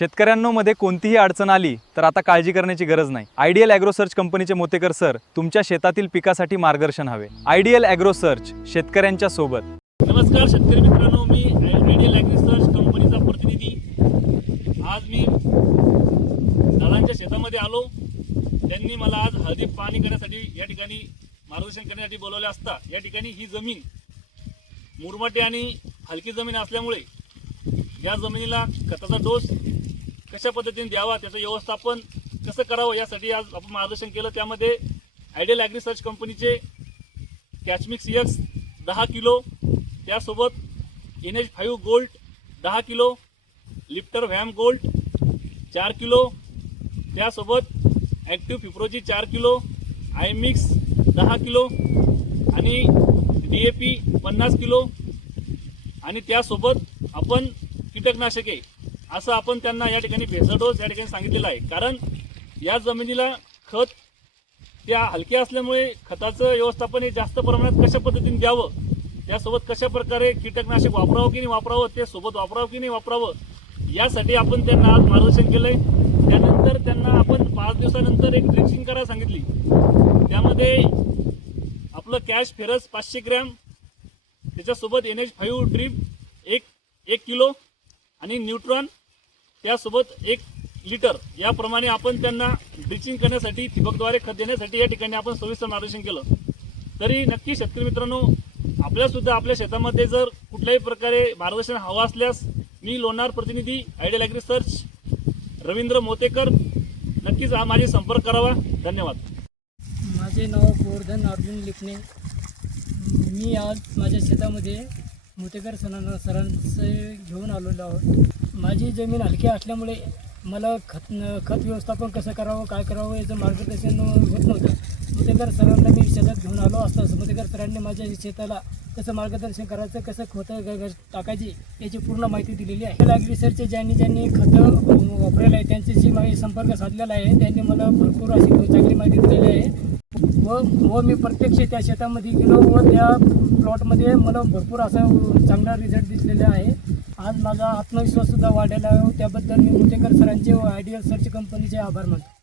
शेतकऱ्यांनो मध्ये कोणतीही अडचण आली तर आता काळजी करण्याची गरज नाही। आयडियल ॲग्रो सर्च कंपनीचे मोतेकर सर तुमच्या शेतातील पिकासाठी मार्गदर्शन हवे। आयडियल ॲग्रो सर्च शेतकऱ्यांच्या सोबत। नमस्कार शेतकरी मित्रांनो, मी आयडियल ॲग्रो सर्च कंपनीचा प्रतिनिधी। आज मी दादांच्या शेतामध्ये आलो। त्यांनी मला आज हळदी पाणी करण्यासाठी या ठिकाणी मार्गदर्शन करण्यासाठी बोलवले असता या ठिकाणी ही जमीन मुरमाटी आणि हलकी जमीन असल्यामुळे या जमिनीला खताचा डोस कशा पद्धतीने द्यावा, त्याचं व्यवस्थापन कसं करावं यासाठी आज आपण मार्गदर्शन केलं। त्यामध्ये आयडियल ॲग्रो सर्च कंपनीचे कॅचमिक्स एक्स 10 किलो, त्यासोबत NH5 गोल्ड 10 किलो, लिफ्टर व्हॅम गोल्ड 4 किलो, त्यासोबत ॲक्टिव्ह फिप्रोजी 4 किलो, आयमिक्स 10 किलो आणि DAP 50 किलो आणि त्यासोबत आपण कीटकनाशके असं आपण त्यांना या ठिकाणी भेसळ डोस या ठिकाणी सांगितलेला आहे। कारण या जमिनीला खत त्या हलक्या असल्यामुळे खताचं व्यवस्थापन हे जास्त प्रमाणात कशा पद्धतीने द्यावं, त्यासोबत कशा प्रकारे कीटकनाशक वापरावं की नाही वापरावं, ते सोबत वापरावं की नाही वापरावं यासाठी आपण त्यांना आज मार्गदर्शन केलंय। त्यानंतर त्यांना आपण 5 दिवसानंतर एक ड्रिंचिंग करायला सांगितली। त्यामध्ये आपलं कॅश फेरस 500 ग्रॅम, त्याच्यासोबत NH5 ड्रीप 1 किलो आणि न्यूट्रॉन त्यासोबत 1 लिटर याप्रमाणे आपण त्यांना ड्रिचिंग करण्यासाठी ठिबकद्वारे खत देण्यासाठी या ठिकाणी आपण सविस्तर मार्गदर्शन केलं। तरी नक्की शेतकरी मित्रांनो, आपल्यासुद्धा आपल्या शेतामध्ये जर कुठल्याही प्रकारे मार्गदर्शन हवं असल्यास मी लोणार प्रतिनिधी आयडियल ॲग्रो सर्च रवींद्र मोतेकर, नक्कीच माझे संपर्क करावा। धन्यवाद। माझे नाव गोवर्धन अर्जुन लिपणे। मी आज माझ्या शेतामध्ये मोतेकर सरांचे घेऊन आलेलो आहोत। माझी जमीन हलकी असल्यामुळे मला खत व्यवस्थापन कसं करावं, काय करावं याचं मार्गदर्शन होत नव्हतं। मोतेकर सरांना मी शेतात घेऊन आलो असता मोतेकर सरांनी माझ्या शेताला कसं मार्गदर्शन करायचं, कसं खतं टाकायची याची पूर्ण माहिती दिलेली आहे। ॲग्रो सर्चचे ज्यांनी खतं वापरलेलं आहे त्यांच्याशी माझी संपर्क साधलेला आहे। त्यांनी मला भरपूर अशी चांगली माहिती दिलेली आहे व मी प्रत्यक्ष त्या शेतामध्ये गेलो व त्या प्लॉटमध्ये मला भरपूर असं चांगला रिझल्ट दिसलेला आहे। आज माझा आत्मविश्वाससुद्धा वाढलेला आहे। त्याबद्दल मी मोतेकर सरांचे व आयडियल सर्च कंपनीचे आभार मानतो।